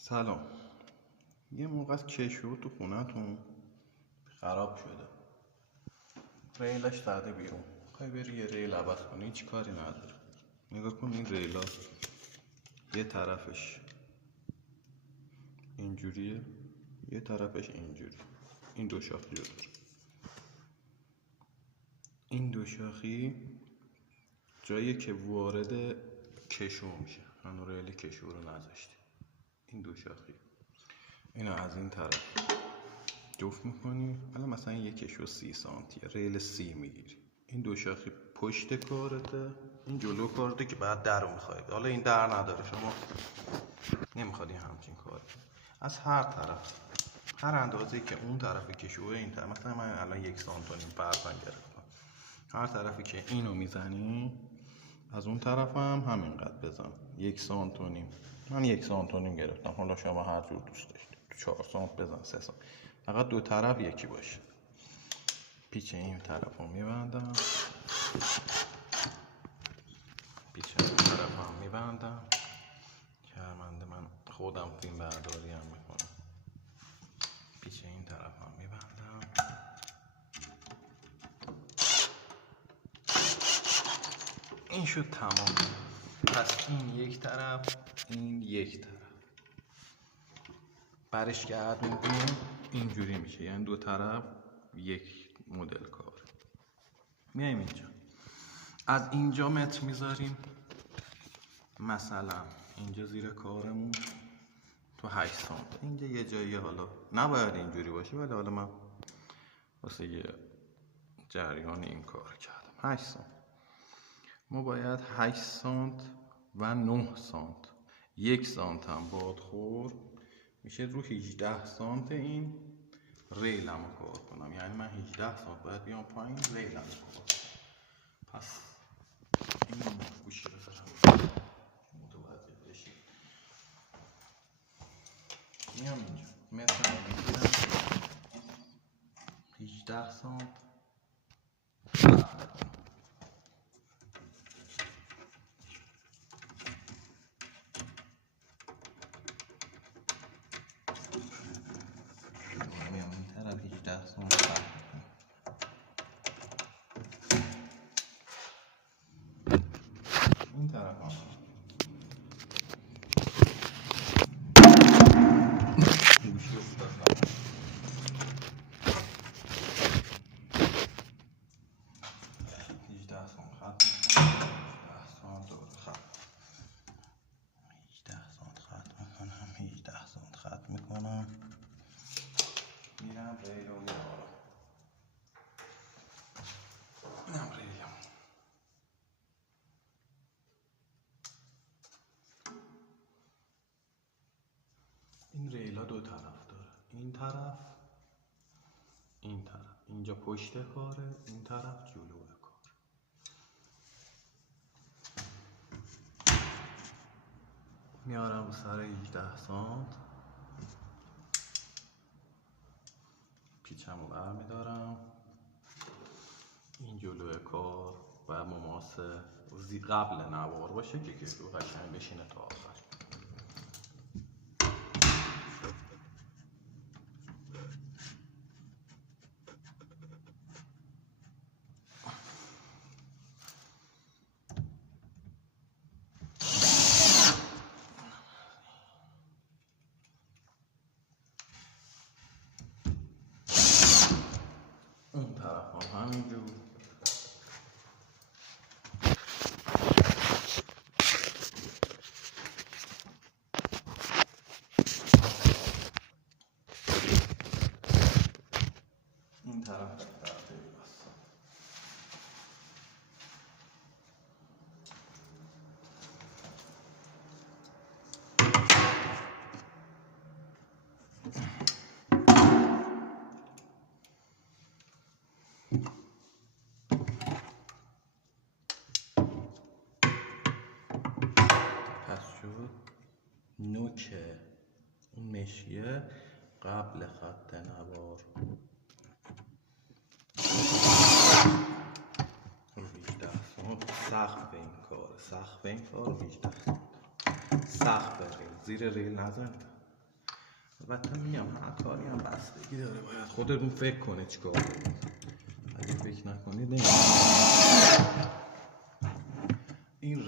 سلام. یه موقع از کشو تو خونه‌تون خراب شده، ریلش زده بیرون، خواهی بری یه ریل عوض کنی، هیچ کاری نداره. نگاه کن این ریلا یه طرفش اینجوریه، یه طرفش اینجوری. این دو شاخی رو داره. این دو شاخی جایی که وارد کشو میشه، هنو ریل کشو رو نذاشتی. این دو شاخی اینو از این طرف جفت میکنی، حالا مثلا یک کشو 30 سانتیه، ریل 30 میگیری. این دو شاخی پشت کارته، این جلو کارته که بعد در رو میخوای. حالا این در نداره، شما نمیخواد این همچین کاری. از هر طرف، هر اندازه‌ای که اون طرف کشوه این طرف، مثلا من الان 1 سانت و نیم فرضاً گرفتم، هر طرفی که اینو میزنی از اون طرف هم همینقدر بزن. 1 سانت و نیم. من 1 سانت و نیم گرفتم، حالا شما هر جور دوست داشتید 4 سانت بزن، 3 سانت، فقط دو طرف یکی باشه. پیچ این طرف رو میبندم، پیچ این طرف هم میبندم. کرمنده من خودم فیلم برداری هم میکنم. پیچ این طرف هم میبندم. این شد تمام. پس این یک طرف، این یک طرف. برش گرد میکنیم اینجوری میشه، یعنی دو طرف یک مدل کار. میایم اینجا، از اینجا متر میذاریم، مثلا اینجا زیر کارمون تو 8 سانت. اینجا یه جایی، حالا نباید اینجوری باشه ولی حالا من واسه یه جریان این کار کردم. 8 سانت ما باید 8 سانت و 9 سانت، 1 سانت هم بادخور میشه رو 18 سانت این ریلم رو کار کنم. یعنی من 18 سانت باید بیام پایین ریلم رو کار کنم. پس این رو گوشی رو دارم متوجه بشید. میام اینجا متر رو میگیرم 18 سانت، میام این طرف 18 سانت این طرف هم گوشی رو بودم 18 سانت خط میکنم، 18 سانت دور خط، 18 سانت خط میکنم، 18 سانت خط میکنم، میرم ریل رو میارم. اینم ریلم. این ریلا دو طرف داره، این طرف این طرف، اینجا پشت کاره، این طرف جلوه کار. میارم رو سر 18 سانت، پیچم رو برمیدارم. این جلوه کار و مماسه قبل نوار باشه که رو قشنگ بشینه تا آخر. اون طرف هم همینجور. این طرف پس شد نوک اون مشیه قبل خط نوار رو 18 سانت. سقف این کار، سقف این کار رو 18 سانت. سقف ریل، زیر ریل نذارید. البته میگم هر کاری هم بستگی داره، باید خودتون فکر کنید چیکار کنید. اگه فکر نکنید نمیشه. این